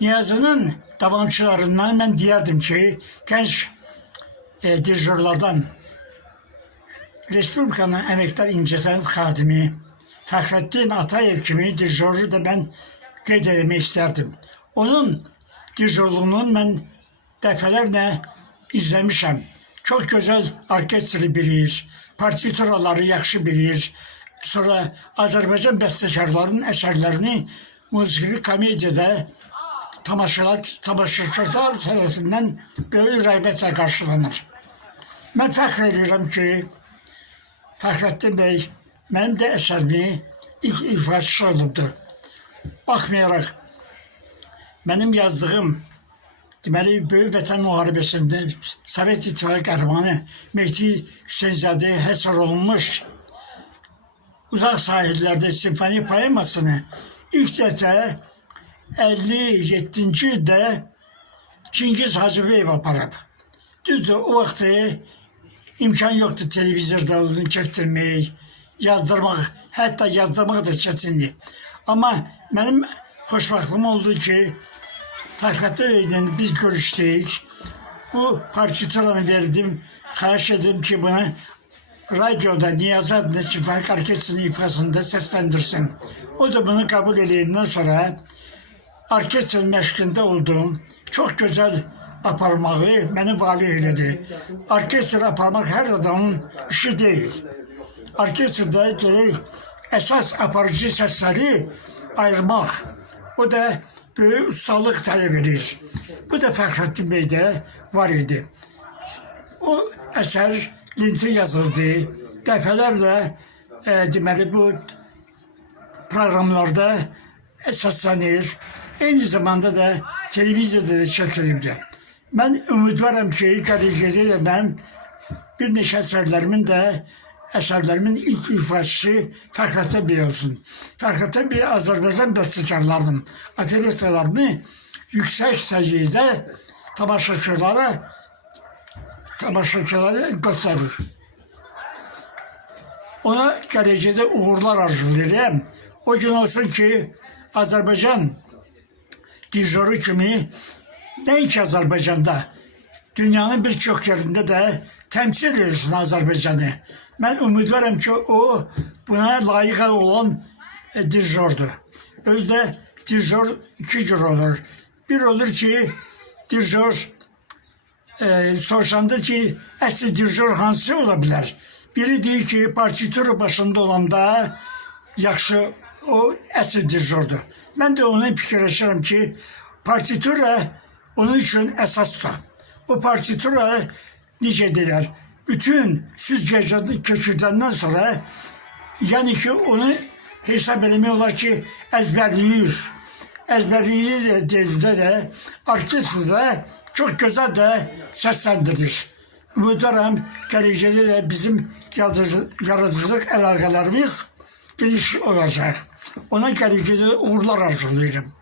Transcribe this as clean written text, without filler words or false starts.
Niyazi'nin davamçılarından ben diyerdim ki genç diriyorlardan Respublikanın Əməkdar İncəsənət Xadimi Fəxrəddin Atayev kimi dirijoru da ben qeyd etmək istərdim. Onun dirijorluğunu mən dəfələrlə izləmişəm. Çox gözəl orkestri bilir, partituraları yaxşı bilir. Sonra Azərbaycan bəstəkarlarının əsərlərini musiqili komediyada tamaşaçılar tərəfindən böyük rəğbətlə qarşılanır. Mən fəxr edirəm ki, Fəxrəddin bəy mənim də əsərimi ilk ifaçısı olubdur. Baxmayaraq, mənim yazdığım, deməli, Böyük Vətən Müharibəsində Sovet İttifaqı qəhrəmanı Mehdi Hüseynzadə həsr olunmuş Uzaq Sahillərdə simfoni poemasını ilk dəfə 57-ci ildə Çingiz Hacıbeyev aparıb. Düzdür, o vaxtı imkan yoktu televizorda onu çəkdirmək, yazdırmaq, hətta yazdırmaq da çətindir. Amma mənim xoşbəxtliyim oldu ki, Fəxrəddin bəylə biz görüşdük. Bu partituranı verdim, xahiş edim ki, bunu radyoda Niyazi adlı simfonik orkestrinin ifasında seslendirsin. O da bunu kabul edildikten sonra orkestrin məşqində oldum. Çok güzel aparmağı beni vali eyledi. Orkestr aparmak her adamın işi değil. Orkestrdə esas aparıcı sesleri ayırmak. O da böyük ustalıq tələb edir. Bu da Fəxrəddin beydə var idi. O əsər linti yazıldı. Dəfələrlə deməli bu proqramlarda səslənir. Eyni zamanda da televiziyada da çəkilibdir. Mən ümidvaram ki, gələcəkdə də mən bir neçə əsərlərimin ilk ifaçısı Fəxrəddin bəy olsun. Fəxrəddin bəy Azərbaycan bəstəkarlarının operetalarını yüksək səviyyədə tamaşaçılara göstərir. Ona gələcəkdə uğurlar arzulayıram. O gün olsun ki, Azərbaycan dirijoru kimi nəinki Azərbaycanda, dünyanın birçok yerində də təmsil edirsin Azərbaycanı. Mən ümidvaram ki, o buna layiq olan dirijordur. Özdə dirijor iki cür olur. Bir olur ki, dirijor soruşanda ki, əsl dirijor hansı ola bilər? Biri deyir ki, partitura başında olanda yaxşı, o əsl dirijordur. Mən də ona fikirləşirəm ki, partitura onun üçün əsasdır. O partitura necə deyirlər, bütün süzgəcəni kökürdəndən sonra, yəni ki, onu hesab eləmək olar ki, əzbərləyir. Əzbərliyi də orkestrdə çox gözəl də səsləndirir. Ümidvaram, gələcəkdə də bizim yaradıcılıq əlaqələrimiz geniş olacaq. Ona gələcəkdə uğurlar arzulayırım.